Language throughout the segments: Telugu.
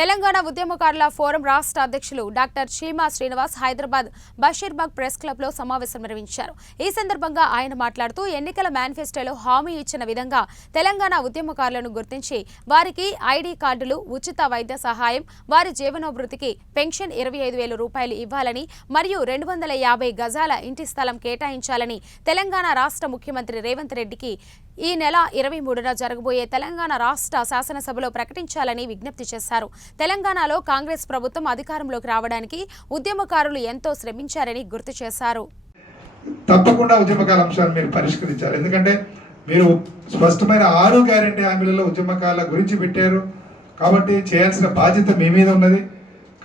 తెలంగాణ ఉద్యమకారుల ఫోరం రాష్ట్ర అధ్యక్షులు doctor Cheema Srinivas Hyderabad Basheerbagh press club లో సమావేశం నిర్వహించారు. ఈ సందర్భంగా ఆయన మాట్లాడుతూ ఎన్నికల మేనిఫెస్టోలో హామీ ఇచ్చిన విధంగా తెలంగాణ ఉద్యమకారులను గుర్తించి వారికి ఐడి కార్డులు, ఉచిత వైద్య సహాయం, వారి జీవనోభివృద్ధికి పెన్షన్ 25,000 రూపాయలు ఇవ్వాలని మరియు 250 గజాల ఇంటి స్థలం కేటాయించాలని తెలంగాణ రాష్ట్ర ముఖ్యమంత్రి రేవంత్ రెడ్డికి ఈ నెల 23న జరగబోయే తెలంగాణ రాష్ట్ర శాసనసభలో ప్రకటించాలని విజ్ఞప్తి చేశారు. తెలంగాణలో కాంగ్రెస్ ప్రభుత్వం అధికారంలోకి రావడానికి ఉద్యమకారులు ఎంతో శ్రమించారని గుర్తు చేశారు. తప్పకుండా ఉద్యమకాల అంశాలను మీరు పరిష్కరించారు. ఎందుకంటే మీరు స్పష్టమైన 6 గ్యారెంటీ హామీలలో ఉద్యమకాల గురించి పెట్టారు. కాబట్టి చేయాల్సిన బాధ్యత మీ మీద ఉన్నది.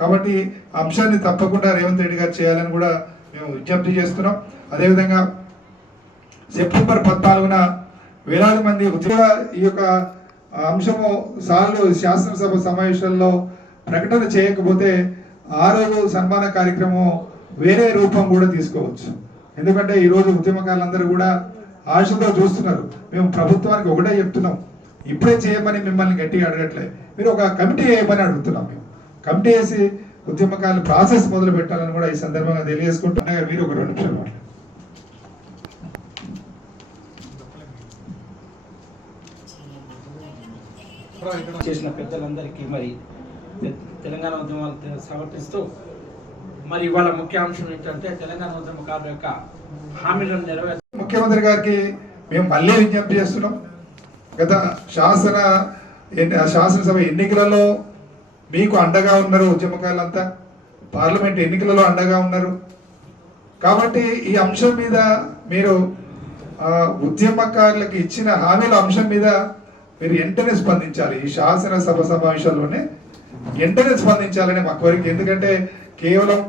కాబట్టి అంశాన్ని తప్పకుండా రేవంత్ రెడ్డి గారు చేయాలని కూడా మేము విజ్ఞప్తి చేస్తున్నాం. అదేవిధంగా సెప్టెంబర్ 14న వేలాది మంది ఈ యొక్క అంశము సార్లు శాసనసభ సమావేశాల్లో ప్రకటన చేయకపోతే ఆ రోజు సన్మాన కార్యక్రమం వేరే రూపం కూడా తీసుకోవచ్చు. ఎందుకంటే ఈరోజు ఉద్యమకారులందరూ కూడా ఆశతో చూస్తున్నారు. మేము ప్రభుత్వానికి ఒకటే చెప్తున్నాం, ఇప్పుడే చేయమని మిమ్మల్ని గట్టిగా అడగట్లే, మీరు ఒక కమిటీ వేయమని అడుగుతున్నాం. మేము కమిటీ వేసి ఉద్యమకారుల ప్రాసెస్ మొదలు పెట్టాలని కూడా ఈ సందర్భంగా తెలియజేసుకుంటున్నా. మీరు ఒక 2 నిమిషాలు మాట్లాడారు. చేసిన పెద్దలందరికీ మరి తెలంగాణ ఉద్యమాలు సమర్పిస్తూ మరి ఇవాళ ముఖ్యాంశం ఏంటంటే తెలంగాణ ఉద్యమకారుల యొక్క హామీలను నెరవేర్చ ముఖ్యమంత్రి గారికి మేము మళ్ళీ విజ్ఞప్తి చేస్తున్నాం. గత శాసనసభ ఎన్నికలలో మీకు అండగా ఉన్నారు ఉద్యమకారులంతా, పార్లమెంట్ ఎన్నికలలో అండగా ఉన్నారు. కాబట్టి ఈ అంశం మీద మీరు ఉద్యమకారులకు ఇచ్చిన హామీల అంశం మీద మీరు వెంటనే స్పందించాలి. ఈ శాసనసభ సమావేశాల్లోనే వెంటనే స్పందించాలని మా కోరిక. ఎందుకంటే కేవలం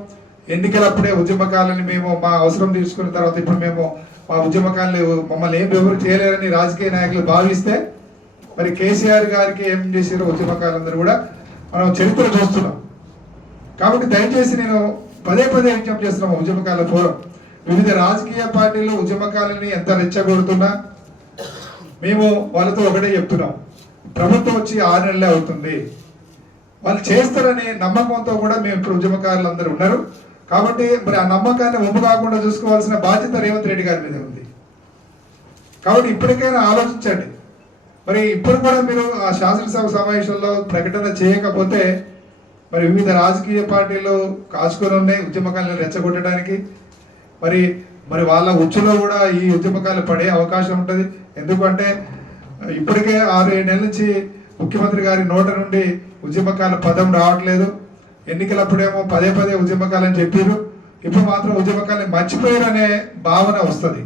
ఎన్నికలప్పుడే ఉద్యమకాలని మేము మా అవసరం తీసుకున్న తర్వాత ఇప్పుడు మేము మా ఉద్యమకాలను మమ్మల్ని ఏం ఎవరు చేయలేరని రాజకీయ నాయకులు భావిస్తే మరి కేసీఆర్ గారికి ఏం చేసారో ఉద్యమకాలందరూ కూడా మనం చరిత్ర చూస్తున్నాం. కాబట్టి దయచేసి నేను పదే విజ్ఞప్తి చేస్తున్నాం. ఉద్యమకాల ఫోరం వివిధ రాజకీయ పార్టీలు ఉద్యమకాలని ఎంత రెచ్చగొడుతున్నా మేము వాళ్ళతో ఒకటే చెప్తున్నాం, ప్రభుత్వం వచ్చి 6 నెలలే అవుతుంది, వాళ్ళు చేస్తారనే నమ్మకంతో కూడా మేము ఇప్పుడు ఉద్యమకారులు అందరూ ఉన్నారు. కాబట్టి మరి ఆ నమ్మకాన్ని ఒమ్ము కాకుండా చూసుకోవాల్సిన బాధ్యత రేవంత్ రెడ్డి గారి మీద ఉంది. కాబట్టి ఇప్పటికైనా ఆలోచించండి. మరి ఇప్పుడు కూడా మీరు ఆ శాసనసభ సమావేశంలో ప్రకటన చేయకపోతే మరి వివిధ రాజకీయ పార్టీలు కాచుకొని ఉన్నాయి ఉద్యమకాలను రెచ్చగొట్టడానికి. మరి వాళ్ళ ఉచ్చులో కూడా ఈ ఉద్యమకాలు పడే అవకాశం ఉంటుంది. ఎందుకంటే ఇప్పటికే 6-7 నెలల నుంచి ముఖ్యమంత్రి గారి నోట నుండి ఉద్యమకాల పదం రావట్లేదు. ఎన్నికలప్పుడేమో పదే ఉద్యమకాలని చెప్పారు, ఇప్పుడు మాత్రం ఉద్యమకాలని మర్చిపోయారు అనే భావన వస్తుంది.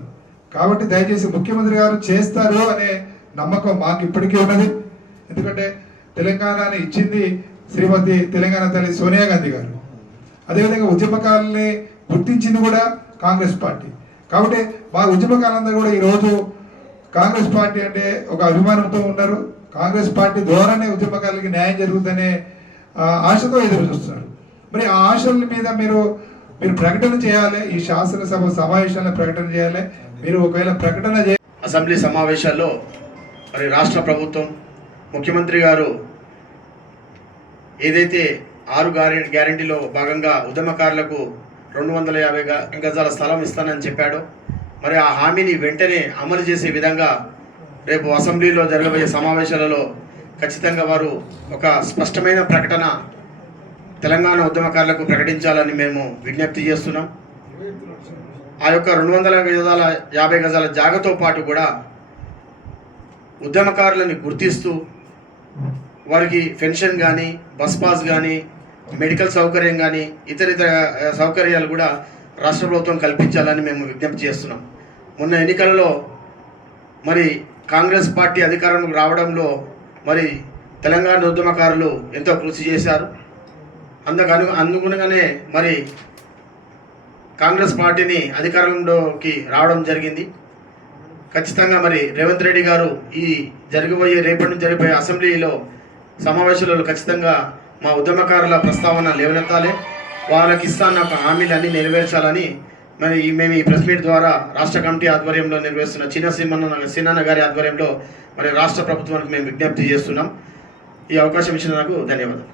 కాబట్టి దయచేసి ముఖ్యమంత్రి గారు చేస్తారు అనే నమ్మకం మాకు ఇప్పటికీ ఉన్నది. ఎందుకంటే తెలంగాణని ఇచ్చింది శ్రీమతి తెలంగాణ తల్లి సోనియా గాంధీ గారు. అదేవిధంగా ఉద్యమకాలని గుర్తించింది కూడా కాంగ్రెస్ పార్టీ. కాబట్టి మా ఉద్యమకాలందరూ కూడా ఈరోజు కాంగ్రెస్ పార్టీ అంటే ఒక అభిమానంతో ఉన్నారు. కాంగ్రెస్ పార్టీ ద్వారానే ఉద్యమకారులకి న్యాయం జరుగుతుందనే ఆశతో ఎదురు చూస్తున్నారు. మరి ఆ ఆశల మీద మీరు ప్రకటన చేయాలి. ఈ శాసనసభ సమావేశాలను ప్రకటన చేయాలి. మీరు ఒకవేళ ప్రకటన అసెంబ్లీ సమావేశాల్లో మరి రాష్ట్ర ప్రభుత్వం ముఖ్యమంత్రి గారు ఏదైతే 6 గ్యారెంటీలో భాగంగా ఉద్యమకారులకు 250 గజాల స్థలం ఇస్తానని చెప్పాడో మరి ఆ హామీని వెంటనే అమలు చేసే విధంగా రేపు అసెంబ్లీలో జరగబోయే సమావేశాలలో ఖచ్చితంగా వారు ఒక స్పష్టమైన ప్రకటన తెలంగాణ ఉద్యమకారులకు ప్రకటించాలని మేము విజ్ఞప్తి చేస్తున్నాం. ఆ యొక్క 250 గజాల జాగతో పాటు కూడా ఉద్యమకారులని గుర్తిస్తూ వారికి పెన్షన్ కానీ, బస్ పాస్ కానీ, మెడికల్ సౌకర్యం కానీ ఇతర సౌకర్యాలు కూడా రాష్ట్ర ప్రభుత్వం కల్పించాలని మేము విజ్ఞప్తి చేస్తున్నాం. మొన్న ఎన్నికలలో మరి కాంగ్రెస్ పార్టీ అధికారంలోకి రావడంలో మరి తెలంగాణ ఉద్యమకారులు ఎంతో కృషి చేశారు. అందుకునగానే మరి కాంగ్రెస్ పార్టీని అధికారంలోకి రావడం జరిగింది. ఖచ్చితంగా మరి రేవంత్ రెడ్డి గారు ఈ రేపటి నుంచి జరిగిపోయే అసెంబ్లీలో సమావేశాలలో ఖచ్చితంగా మా ఉద్యమకారుల ప్రస్తావన లేవనెత్తాలి, వాళ్ళకి ఇస్తాన్న హామీలన్నీ నెరవేర్చాలని మరి మేము ఈ ప్రెస్ మీట్ ద్వారా రాష్ట్ర కమిటీ ఆధ్వర్యంలో నిర్వహిస్తున్న సీనన్న గారి ఆధ్వర్యంలో మరి రాష్ట్ర ప్రభుత్వానికి మేము విజ్ఞప్తి చేస్తున్నాం. ఈ అవకాశం ఇచ్చిన నాకు ధన్యవాదాలు.